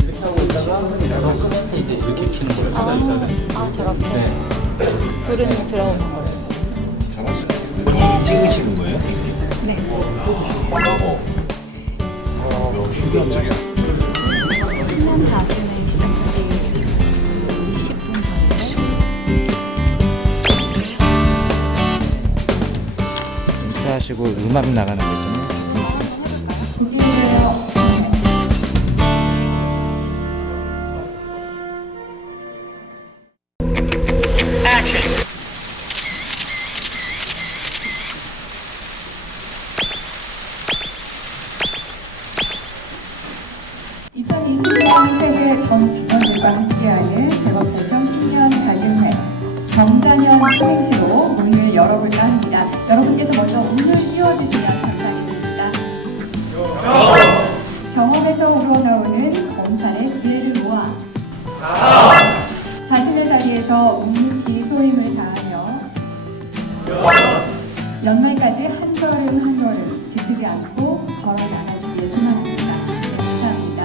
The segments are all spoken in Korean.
이렇게 하고 있다가 끄면서 이제 이렇게 키는 거예요. 있잖아요. 아 저렇게 네. 불은 들어오는 거예요. 찍으시는 거예요? 네. 신년 다짐을 시작하기 20분 전에 인사하시고 음악 나가는 거잖 아요. 세계 전 직원들과 함께하는 대법제청 신년 다짐회 경자년 삼행시로 문을 열어볼까 합니다. 지치지 않고 걸어 나가시길 소망합니다. 네, 감사합니다.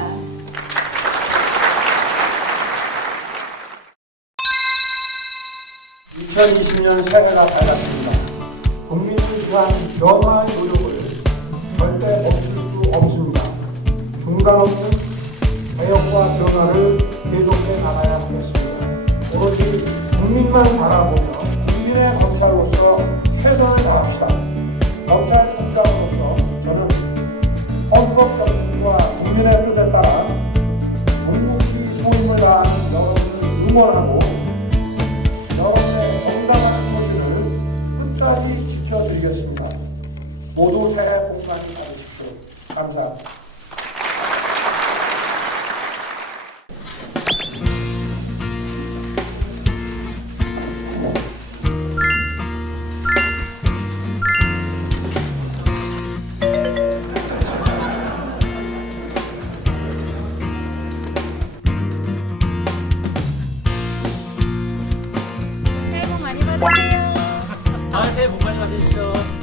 이 2020년 새해가 밝았습니다. 국민을 위한 변화의 노력을 절대 멈출 수 없습니다. 중단 없는 개혁과 변화를 계속해 나가야 하겠습니다. 오로지 국민만 바라보며 응원하고 여러분의 정당한 소신을 끝까지 지켜드리겠습니다. 모두 새해 복 많이 받으십시오. 감사합니다. 복 많이 받으십시오.